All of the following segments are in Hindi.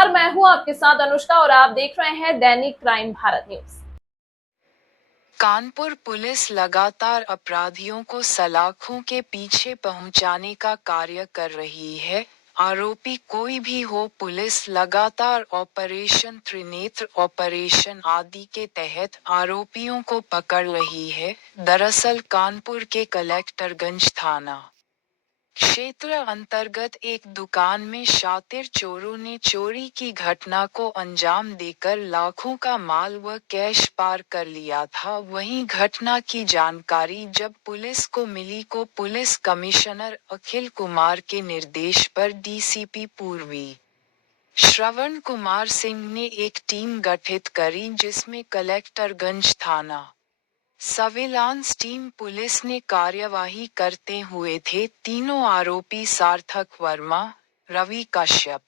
नमस्कार, मैं हूं आपके साथ अनुष्का और आप देख रहे हैं दैनिक crime Bharat news. Kanpur police लगातार अपराधियों को सलाखों के पीछे पहुंचाने का कार्य कर रही है। आरोपी कोई भी हो, पुलिस लगातार ऑपरेशन त्रिनेत्र, ऑपरेशन आदि के तहत आरोपियों को पकड़ रही है। दरअसल कानपुर के कलेक्टरगंज थाना क्षेत्र अंतर्गत एक दुकान में शातिर चोरों ने चोरी की घटना को अंजाम देकर लाखों का माल व कैश पार कर लिया था। वहीं घटना की जानकारी जब पुलिस को मिली को पुलिस कमिश्नर अखिल कुमार के निर्देश पर डीसीपी पूर्वी श्रवण कुमार सिंह ने एक टीम गठित करी, जिसमें कलेक्टरगंज थाना सर्विलांस टीम पुलिस ने कार्यवाही करते हुए थे। तीनों आरोपी सार्थक वर्मा, रवि कश्यप,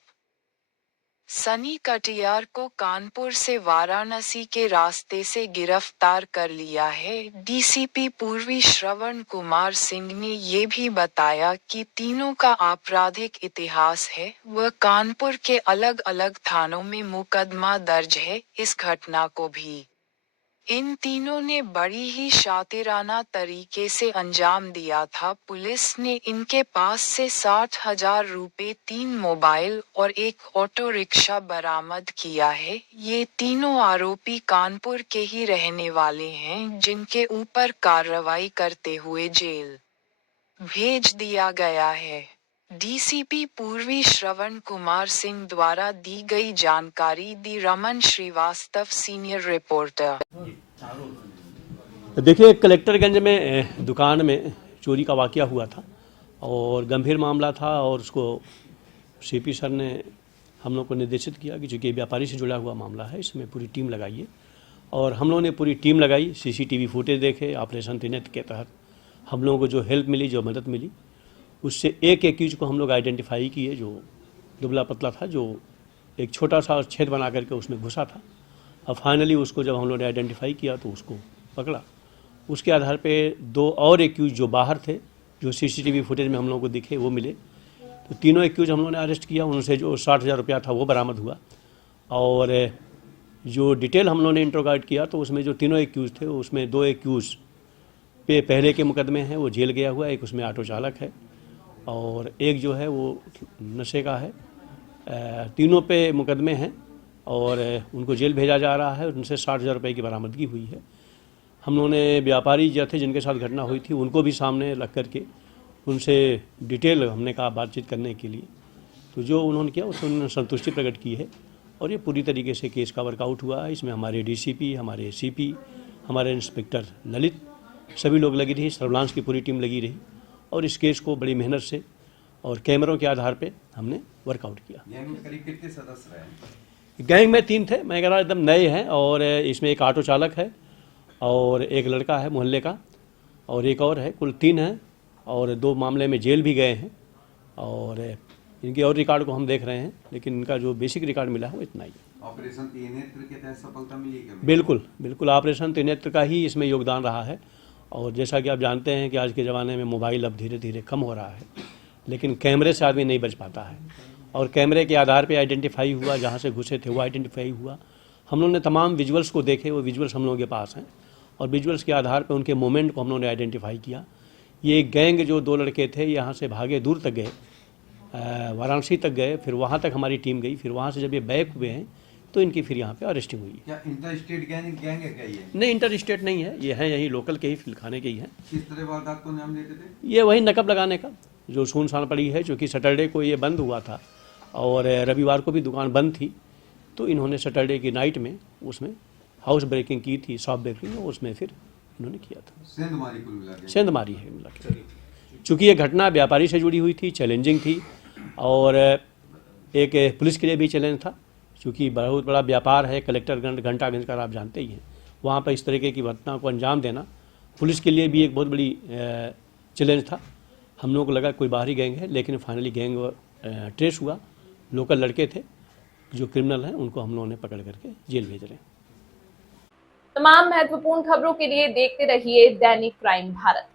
सनी कटियार को कानपुर से वाराणसी के रास्ते से गिरफ्तार कर लिया है। डीसीपी पूर्वी श्रवण कुमार सिंह ने ये भी बताया कि तीनों का आपराधिक इतिहास है व कानपुर के अलग अलग थानों में मुकदमा दर्ज है। इस घटना को भी इन तीनों ने बड़ी ही शातिराना तरीके से अंजाम दिया था। पुलिस ने इनके पास से 60,000 रुपए, 3 मोबाइल और एक ऑटो रिक्शा बरामद किया है। ये तीनों आरोपी कानपुर के ही रहने वाले हैं, जिनके ऊपर कार्रवाई करते हुए जेल भेज दिया गया है। डीसीपी पूर्वी श्रवण कुमार सिंह द्वारा दी गई जानकारी दी रमन श्रीवास्तव, सीनियर रिपोर्टर। देखिए, कलेक्टरगंज में दुकान में चोरी का वाकया हुआ था और गंभीर मामला था और उसको सीपी सर ने हम लोग को निर्देशित किया कि चूँकि व्यापारी से जुड़ा हुआ मामला है, इसमें पूरी टीम लगाइए। और हम लोगों ने पूरी टीम लगाई, सीसीटीवी फुटेज देखे, ऑपरेशन त्रिनेत्र के तहत हम लोगों को जो हेल्प मिली, जो मदद मिली, उससे एक एक्यूज को हम लोग आइडेंटिफाई किए, जो दुबला पतला था, जो एक छोटा सा छेद बना करके उसमें घुसा था। अब फाइनली उसको जब हम लोगों ने आइडेंटिफाई किया तो उसको पकड़ा। उसके आधार पे 2 और एक्यूज जो बाहर थे, जो सीसीटीवी फुटेज में हम लोगों को दिखे, वो मिले। तो तीनों एक्यूज हम लोगों ने अरेस्ट किया। उनसे जो 60,000 रुपया था वो बरामद हुआ। और जो डिटेल हम लोगों ने इंट्रोगेट किया तो उसमें जो तीनों एक्यूज थे, उसमें 2 एक्यूज पे पहले के मुकदमे हैं, वो जेल गया हुआ है। एक उसमें ऑटो चालक है और एक जो है वो नशे का है। तीनों पे मुकदमे हैं और उनको जेल भेजा जा रहा है। उनसे 60,000 रुपये की बरामदगी हुई है। हम लोगों ने व्यापारी जो थे, जिनके साथ घटना हुई थी, उनको भी सामने रख करके उनसे डिटेल हमने कहा बातचीत करने के लिए। तो जो उन्होंने किया उससे उन्होंने संतुष्टि प्रकट की है और ये पूरी तरीके से केस का वर्कआउट हुआ है। इसमें हमारे डीसीपी, हमारे सीपी, हमारे इंस्पेक्टर ललित, सभी लोग लगी रही, सर्विलांस की पूरी टीम लगी रही और इस केस को बड़ी मेहनत से और कैमरों के आधार पे हमने वर्कआउट किया। गैंग में करीब कितने सदस्य रहे? गैंग में 3 थे, मैं कह रहा एकदम नए हैं। और इसमें एक ऑटो चालक है और एक लड़का है मोहल्ले का और एक और है। कुल 3 हैं और 2 मामले में जेल भी गए हैं। और इनके और रिकॉर्ड को हम देख रहे हैं, लेकिन इनका जो बेसिक रिकॉर्ड मिला है वो इतना ही है। ऑपरेशन त्रिनेत्र के तहत सफलता मिली क्या? बिल्कुल ऑपरेशन त्रिनेत्र का ही इसमें योगदान रहा है। और जैसा कि आप जानते हैं कि आज के ज़माने में मोबाइल अब धीरे धीरे कम हो रहा है, लेकिन कैमरे से आदमी नहीं बच पाता है। और कैमरे के आधार पे आइडेंटिफाई हुआ, जहाँ से घुसे थे वो आइडेंटिफाई हुआ। हम लोगों ने तमाम विजुअल्स को देखे, वो विजुअल्स हम लोगों के पास हैं और विजुअल्स के आधार पे उनके मोमेंट को हम लोगों ने आइडेंटिफाई किया। ये गैंग जो 2 लड़के थे, यहाँ से भागे, दूर तक गए, वाराणसी तक गए, फिर वहाँ तक हमारी टीम गई। फिर वहाँ से जब ये बैक हुए हैं तो इनकी फिर यहाँ पे अरेस्टिंग हुई है। क्या इंटर स्टेट गैंग है क्या ये? नहीं, इंटर स्टेट नहीं है, ये हैं यहीं लोकल के ही, फिलखाने के ही हैं। किस तरह वारदात को अंजाम देते थे? ये वही नकब लगाने का, जो सुनसान पड़ी है, चूँकि सैटरडे को ये बंद हुआ था और रविवार को भी दुकान बंद थी। तो इन्होंने सैटरडे की नाइट में उसमें हाउस ब्रेकिंग की थी, शॉप ब्रेकिंग, और उसमें फिर इन्होंने किया था। सेंधमारी कुल मिला के? सेंधमारी है मिला के। चूँकि ये घटना व्यापारी से जुड़ी हुई थी, चैलेंजिंग थी और एक पुलिस के लिए भी चैलेंज था, क्योंकि बहुत बड़ा व्यापार है। कलेक्टरगंज, घंटागंज का आप जानते ही हैं, वहाँ पर इस तरीके की घटना को अंजाम देना पुलिस के लिए भी एक बहुत बड़ी चैलेंज था। हम लोगों को लगा कोई बाहरी गैंग है, लेकिन फाइनली गैंग ट्रेस हुआ। लोकल लड़के थे जो क्रिमिनल हैं, उनको हम लोगों ने पकड़ करके जेल भेज रहे हैं। तमाम महत्वपूर्ण खबरों के लिए देखते रहिए दैनिक क्राइम भारत।